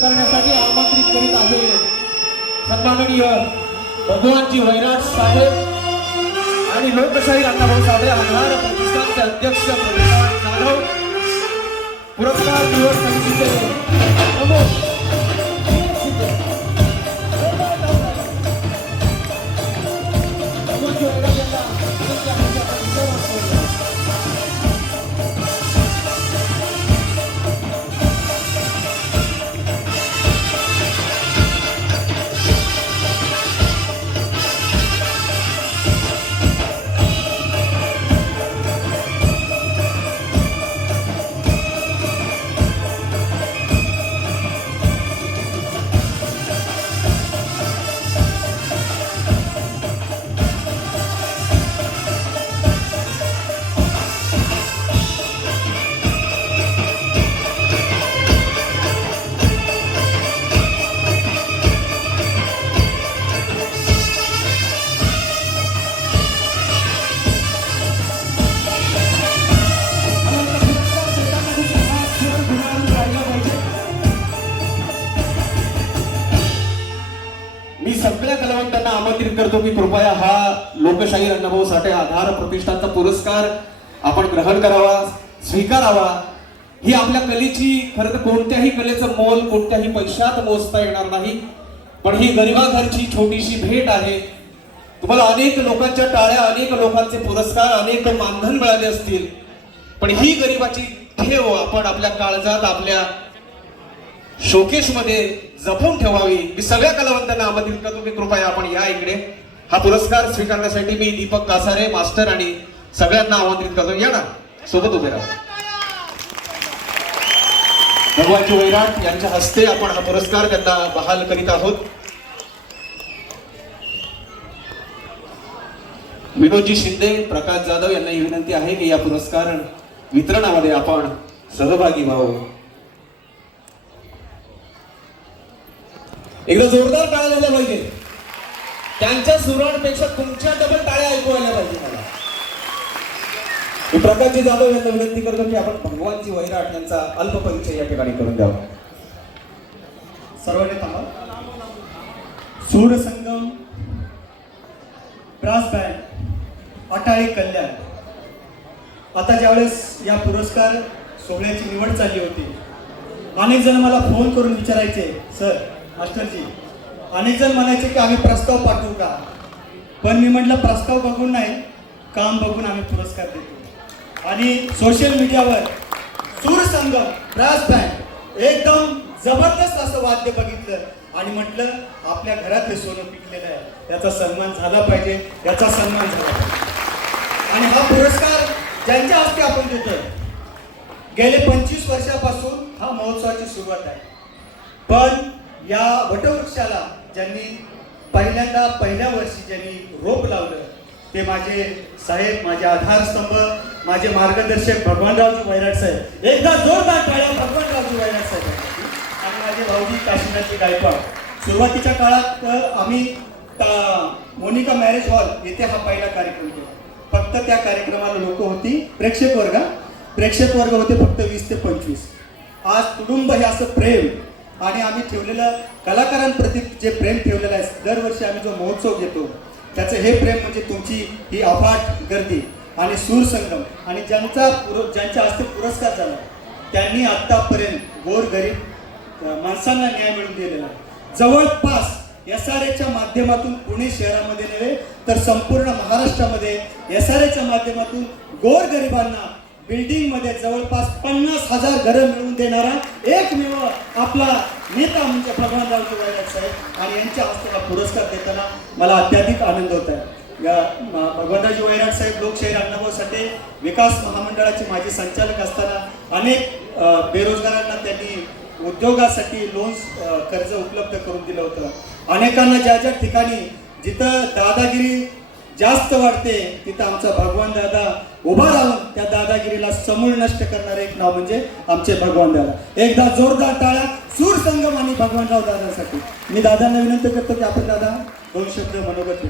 करण्यासाठी आमंत्रित करीत आहे. सन्माननीय भगवानजी वैराज साहेब आणि लोकशाही अण्णाभाऊ साहेब आमदार प्रतिष्ठानचे अध्यक्ष प्रकाश जाधव. पुरस्कार दिवस समितीचे प्रमुख मी सगळ्या कलावंतांना आमंत्रित करतो की कृपया हा लोकशाही अण्णाभाऊ साठे आधार प्रतिष्ठानचा पुरस्कार आपण ग्रहण करावा स्वीकारावा. ही आपल्या कलेची खरं तर कोणत्याही कलेचं मोल कोणत्याही पैशात मोजता येणार नाही. पण ही गरिबाघरची छोटीशी भेट आहे. तुम्हाला अनेक लोकांच्या टाळ्या अनेक लोकांचे पुरस्कार अनेक मानधन मिळाले असतील. पण ही गरिबाची ठेव आपण आपल्या काळजात आपल्या शोकेशमध्ये जपून ठेवावी. मी सगळ्या कलावंतांना आमंत्रित करतो. की कृपया आपण या इकडे. हा पुरस्कार स्वीकारण्यासाठी मी दीपक कासारे मास्टर आणि सगळ्यांना आमंत्रित करतो. या ना. सोबत उभे राहा. भगवानजी वैराट यांच्या हस्ते आपण हा पुरस्कार त्यांना बहाल करीत आहोत. विनोदजी शिंदे प्रकाश जाधव यांना ही विनंती आहे की या पुरस्कार वितरणामध्ये आपण सहभागी व्हावं. एकदा जोरदार टाळ्या झाल्या पाहिजे. त्यांच्या सुरांपेक्षा तुमच्या डबल टाळ्या ऐकू आल्या पाहिजे मला. मी प्रकाशजी जाधव यांना विनंती करतो की आपण भगवानजी वैराट यांचा अल्प परिचय या ठिकाणी करून द्यावा. सर्वांनी थांबा. सूर संगम ब्रास बँड अटाळी कल्याण. आता ज्यावेळेस या पुरस्कार सोहळ्याची निवड चालली होती अनेक जण मला फोन करून विचारायचे सर मास्टरजी अनेक जण म्हणायचे की आम्ही प्रस्ताव पाठवू का? पण मी म्हटलं प्रस्ताव बघून नाही काम बघून आम्ही पुरस्कार देतो. आणि सोशल मीडियावर सूर संगम ब्रास बँड एकदम जबरदस्त असं वाद्य बघितलं आणि म्हटलं आपल्या घरात हे सोनं पिकलेलं आहे. याचा सन्मान झाला पाहिजे याचा सन्मान झाला पाहिजे. आणि हा पुरस्कार ज्यांच्या हस्ते आपण देतोय गेले पंचवीस वर्षापासून हा महोत्सवाची सुरुवात आहे. पण या वटवृक्षाला ज्यांनी पहिल्यांदा पहिल्या वर्षी ज्यांनी रोप लावलं ते माझे साहेब माझे आधारस्तंभ माझे मार्गदर्शक भगवानरावजी वैराट साहेब. एकदा जोरदार टाळ्या भगवानरावजी वैराट साहेब आणि माझे भाऊजी काशीनाथजी गायकवाड. सुरुवातीच्या काळात आम्ही मोनिका मॅरेज हॉल येथे हा पहिला कार्यक्रम केला. फक्त त्या कार्यक्रमाला लोक होती प्रेक्षक वर्ग. प्रेक्षक वर्ग होते फक्त वीस ते पंचवीस. आज कुटुंब हे असं प्रेम आणि आम्ही ठेवलेलं कलाकारांप्रती जे प्रेम ठेवलेलं आहे दरवर्षी आम्ही जो महोत्सव घेतो त्याचं हे प्रेम म्हणजे तुमची ही अफाट गर्दी आणि सूर संगम. आणि ज्यांचा पुर ज्यांच्या हस्ते पुरस्कार झाला त्यांनी आत्तापर्यंत गोरगरीब माणसांना न्याय मिळून दिलेला जवळपास एस आर एच्या माध्यमातून पुणे शहरामध्ये नव्हे तर संपूर्ण महाराष्ट्रामध्ये एस आर एच्या माध्यमातून गोरगरिबांना बिल्डिंगमध्ये जवळपास पन्नास हजार घरं मिळवून देणारा एकमेव आपला नेता म्हणजे भगवानरावजी वैराट साहेब. आणि यांच्या हस्तेला पुरस्कार देताना मला अत्याधिक आनंद होत आहे. या वैराट साहेब लोकशाही अण्णाभाऊ साठे विकास महामंडळाचे माजी संचालक असताना अनेक बेरोजगारांना त्यांनी उद्योगासाठी लोन्स कर्ज उपलब्ध करून दिलं होतं. अनेकांना ज्या ज्या ठिकाणी जिथं दादागिरी जास्त वाटते तिथं आमचा भगवान दादा उभा राहून त्या दादागिरीला समूळ नष्ट करणारे एक नाव म्हणजे आमचे भगवान दादा. एकदा जोरदार टाळ्या सूर संगम आणि भगवानराव दादासाठी. मी दादांना विनंती करतो की आपण दादा दोन शब्द मनोगत